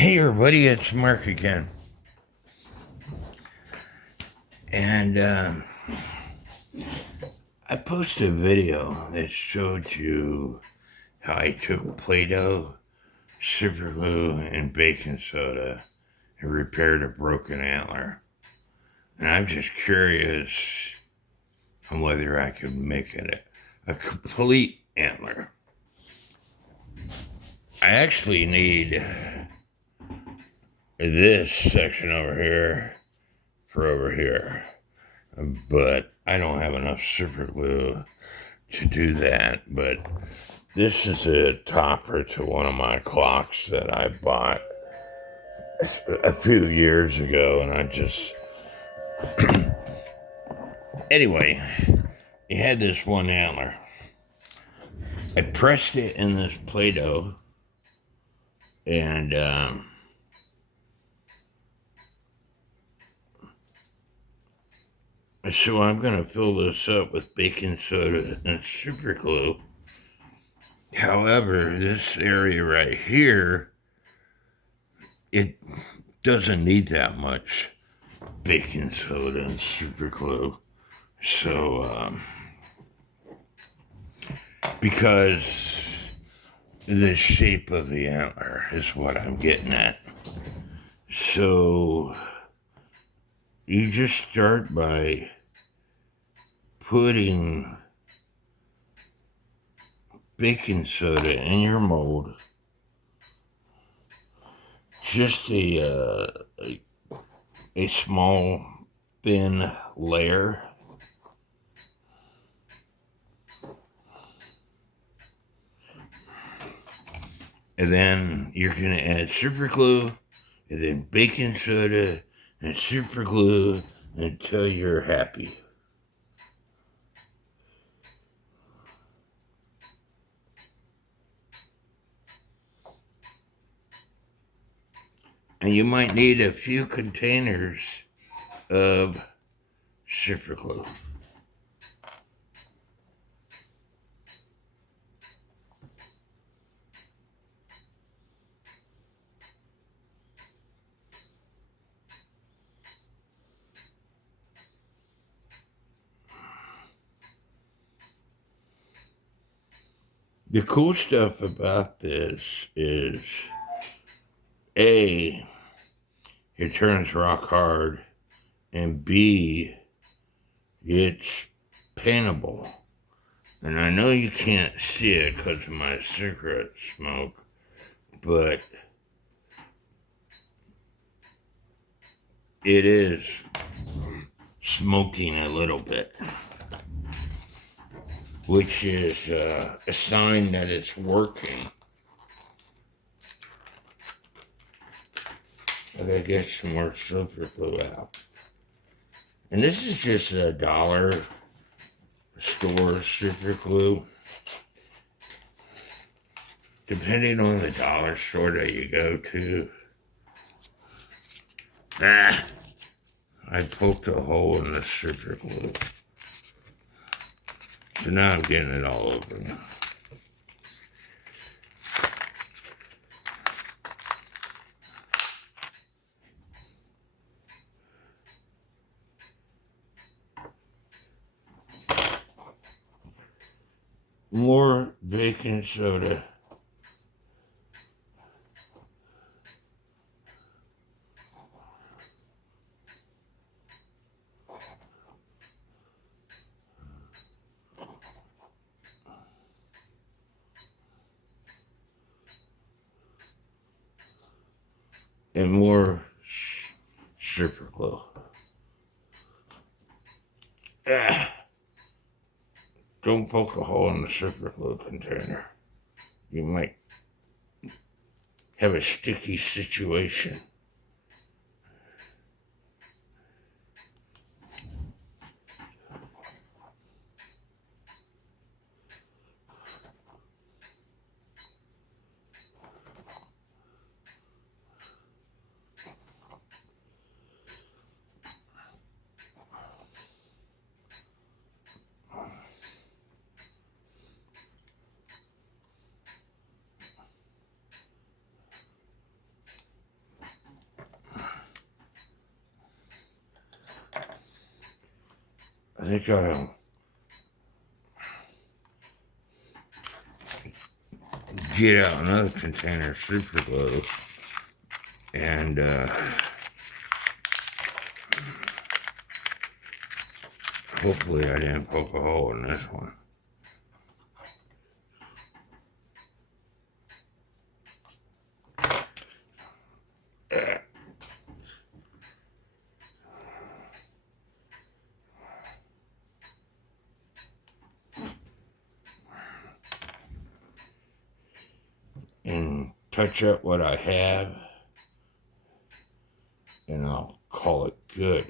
Hey everybody, it's Mark again. And I posted a video that showed you how I took Play-Doh, super glue, and baking soda and repaired a broken antler. And I'm just curious on whether I could make it a complete antler. I actually need this section over here for over here, but I don't have enough super glue to do that. But this is a topper to one of my clocks that I bought a few years ago, and I just anyway, it had this one antler. I pressed it in this Play-Doh, and so I'm going to fill this up with baking soda and super glue. However, this area right here, it doesn't need that much baking soda and super glue. So, because the shape of the antler is what I'm getting at. So, you just start by putting baking soda in your mold, just a small thin layer, and then you're going to add super glue, and then baking soda and super glue until you're happy. And you might need a few containers of super glue. The cool stuff about this is, A, it turns rock hard, and B, it's paintable. And I know you can't see it because of my cigarette smoke, but it is smoking a little bit, which is a sign that it's working. I gotta get some more super glue out. And this is just a dollar store super glue. Depending on the dollar store that you go to. I poked a hole in the super glue. So now I'm getting it all over me. More baking soda. And more super glue. Don't poke a hole in the super glue container. You might have a sticky situation. think I'll get out another container of super glue and hopefully I didn't poke a hole in this one. And touch up what I have, and I'll call it good.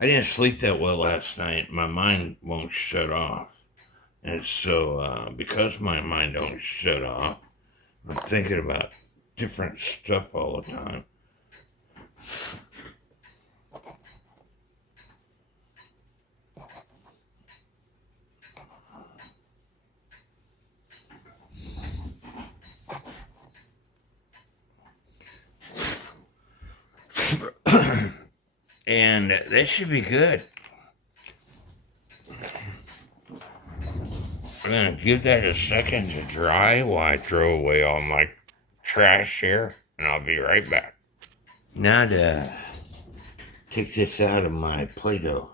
I didn't sleep that well last night. My mind won't shut off. And so, because my mind don't shut off, I'm thinking about different stuff all the time. And that should be good. I'm going to give that a second to dry while I throw away all my trash here, and I'll be right back. Now to take this out of my Play-Doh.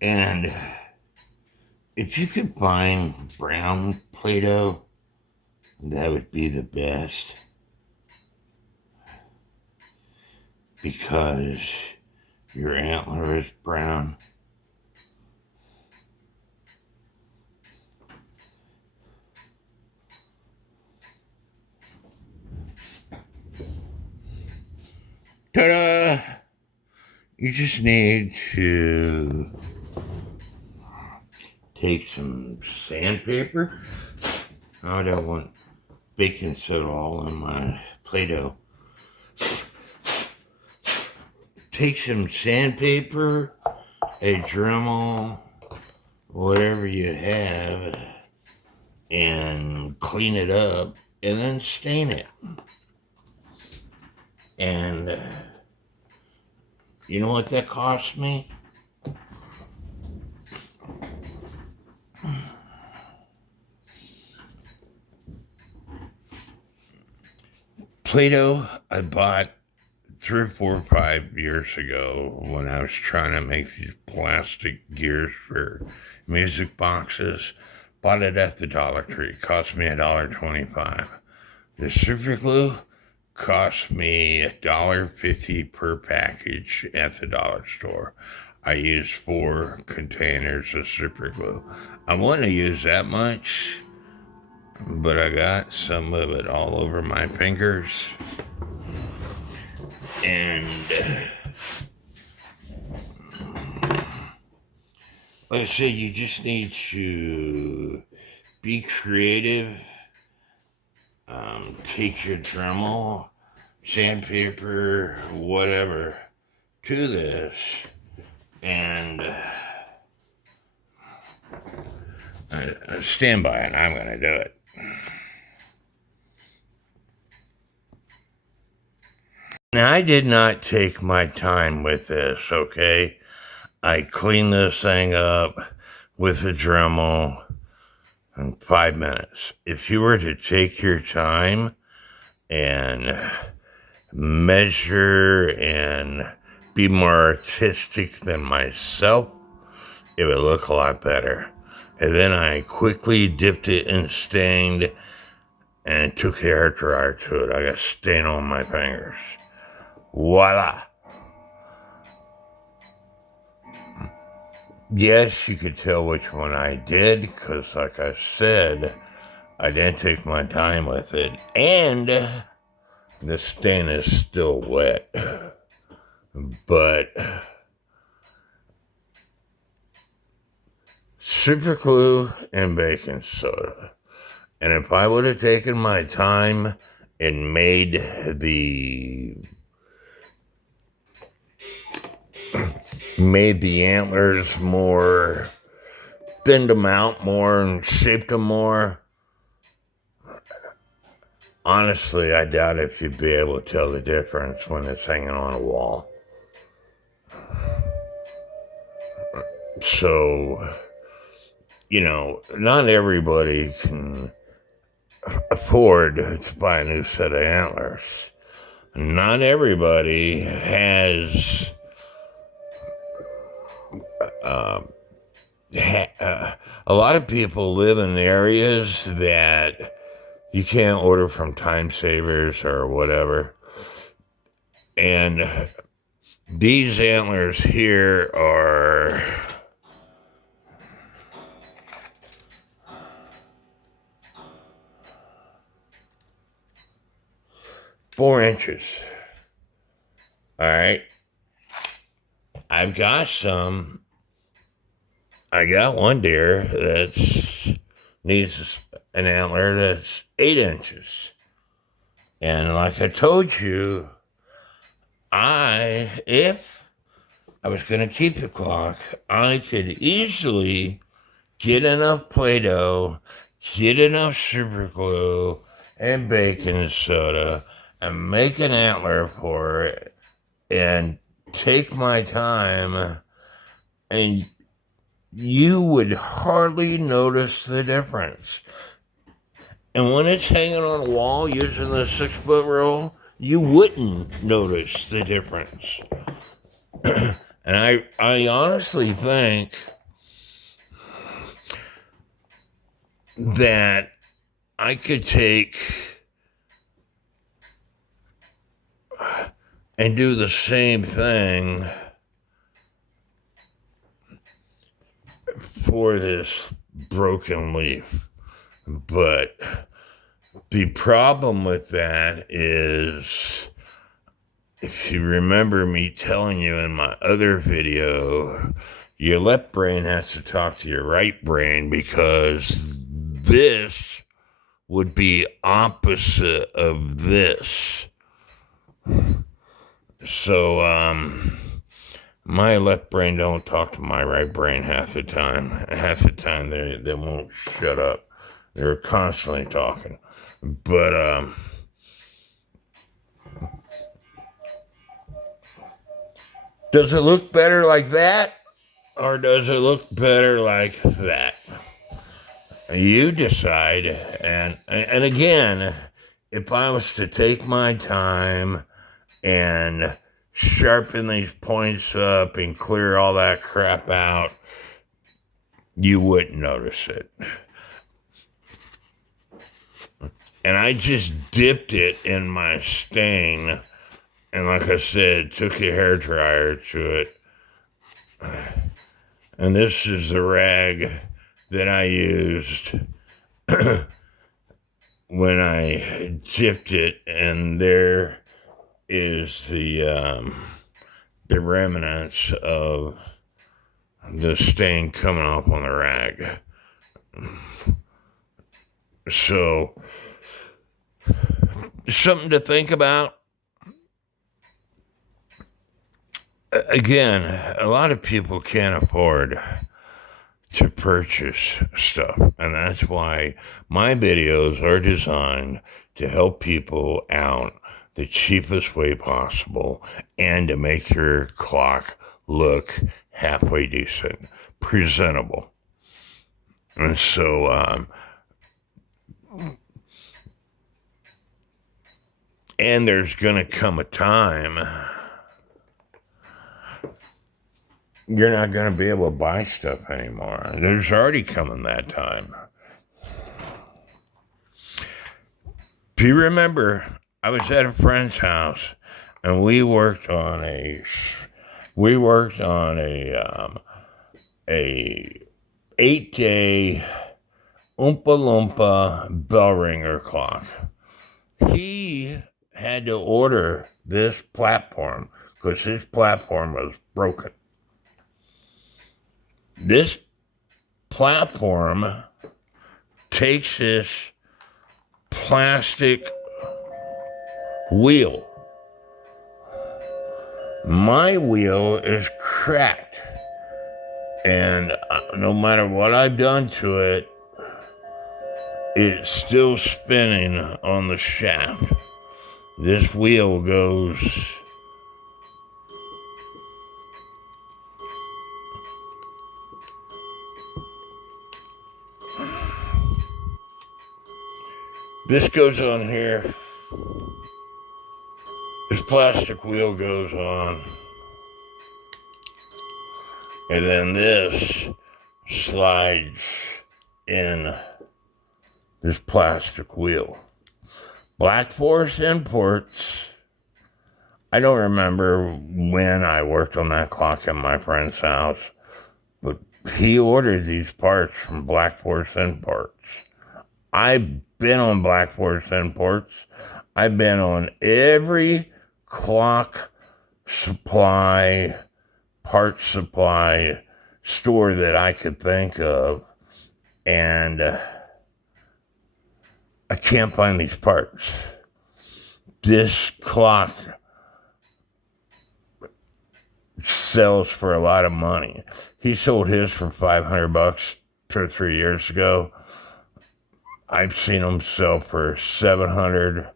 And if you could find brown Play-Doh, that would be the best. Because your antler is brown. Ta-da! You just need to take some sandpaper. I don't want baking soda all in my Play-Doh. Take some sandpaper, a Dremel, whatever you have, and clean it up, and then stain it. And you know what that cost me? Play-Doh I bought 3 or 4 or 5 years ago when I was trying to make these plastic gears for music boxes. Bought it at the Dollar Tree. It cost me $1.25. The super glue cost me $1.50 per package at the dollar store. I used 4 containers of super glue. I wouldn't have used that much, but I got some of it all over my fingers. And like I said, you just need to be creative. Take your Dremel, sandpaper, whatever, to this, and stand by it. I'm going to do it. Now, I did not take my time with this, okay? I cleaned this thing up with a Dremel in 5 minutes. If you were to take your time and measure and be more artistic than myself, it would look a lot better. And then I quickly dipped it in stained and took the hair dryer to it. I got stain on my fingers. Voila. Yes, you could tell which one I did, because like I said, I didn't take my time with it. And The stain is still wet, but super glue and baking soda. And if I would have taken my time and made the antlers more, thinned them out more and shaped them more, honestly, I doubt if you'd be able to tell the difference when it's hanging on a wall. So, not everybody can afford to buy a new set of antlers. Not everybody has a lot of people live in areas that you can't order from Time Savers or whatever. And these antlers here are 4 inches. All right. I've got some. I got one deer that needs an antler that's 8 inches. And like I told you, if I was going to keep the clock, I could easily get enough Play-Doh, get enough super glue and baking soda, and make an antler for it, and take my time, and you would hardly notice the difference. And when it's hanging on a wall using the 6-foot rule, you wouldn't notice the difference. And I honestly think that I could take and do the same thing for this broken leaf. But the problem with that is, if you remember me telling you in my other video, your left brain has to talk to your right brain, because this would be opposite of this. So, my left brain don't talk to my right brain half the time. Half the time they won't shut up. They're constantly talking. But, does it look better like that? Or does it look better like that? You decide. And again, if I was to take my time and sharpen these points up and clear all that crap out, you wouldn't notice it. And I just dipped it in my stain, and like I said, took a hairdryer to it. And this is the rag that I used when I dipped it, and there is the remnants of the stain coming off on the rag. So, something to think about. Again, a lot of people can't afford to purchase stuff, and that's why my videos are designed to help people out the cheapest way possible, and to make your clock look halfway decent, presentable. And so, and there's going to come a time you're not going to be able to buy stuff anymore. There's already coming that time. If you remember, I was at a friend's house, and we worked on a 8-day Oompa Loompa bell ringer clock. He had to order this platform because his platform was broken. This platform takes this plastic wheel. My wheel is cracked, and no matter what I've done to it, it's still spinning on the shaft. This wheel goes on here. This plastic wheel goes on. And then this slides in this plastic wheel. Black Forest Imports. I don't remember when I worked on that clock at my friend's house, but he ordered these parts from Black Forest Imports. I've been on Black Forest Imports. I've been on every clock supply, parts supply store that I could think of, and I can't find these parts. This clock sells for a lot of money. He sold his for $500 2 or 3 years ago. I've seen them sell for $700,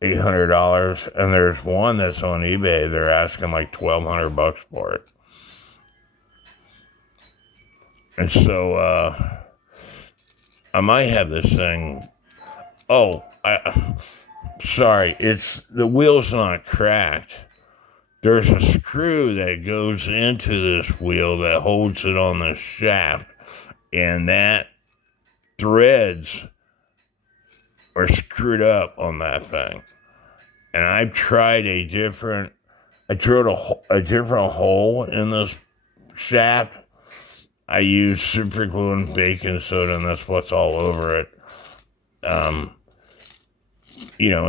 $800, and there's one that's on eBay. They're asking like $1,200 for it. And so I might have this thing. Oh, sorry. It's the wheel's not cracked. There's a screw that goes into this wheel that holds it on the shaft, and that threads are screwed up on that thing. And I've tried I drilled a different hole in this shaft. I used super glue and baking soda, and that's what's all over it.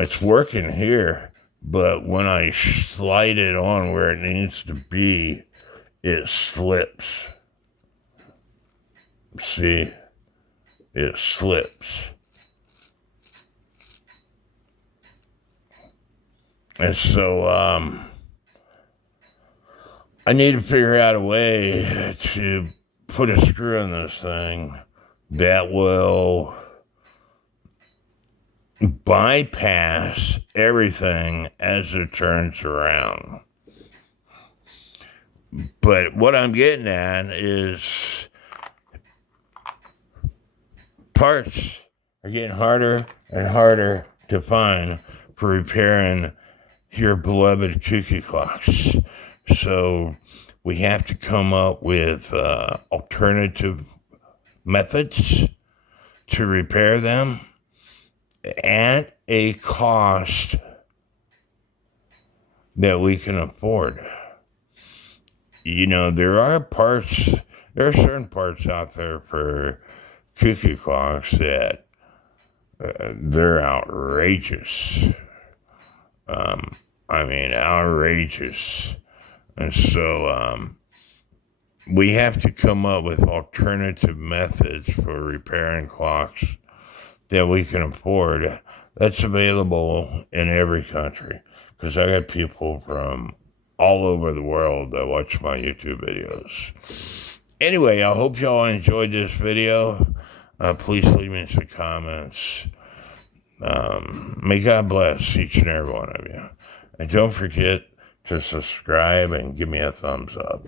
It's working here, but when I slide it on where it needs to be, it slips. See? It slips. And so, I need to figure out a way to put a screw in this thing that will bypass everything as it turns around. But what I'm getting at is parts are getting harder and harder to find for repairing your beloved cuckoo clocks. So we have to come up with alternative methods to repair them at a cost that we can afford. There are certain parts out there for cuckoo clocks that they're outrageous. Outrageous. And so we have to come up with alternative methods for repairing clocks that we can afford. That's available in every country, because I got people from all over the world that watch my YouTube videos. Anyway, I hope y'all enjoyed this video. Please leave me some comments. May God bless each and every one of you. And don't forget to subscribe and give me a thumbs up.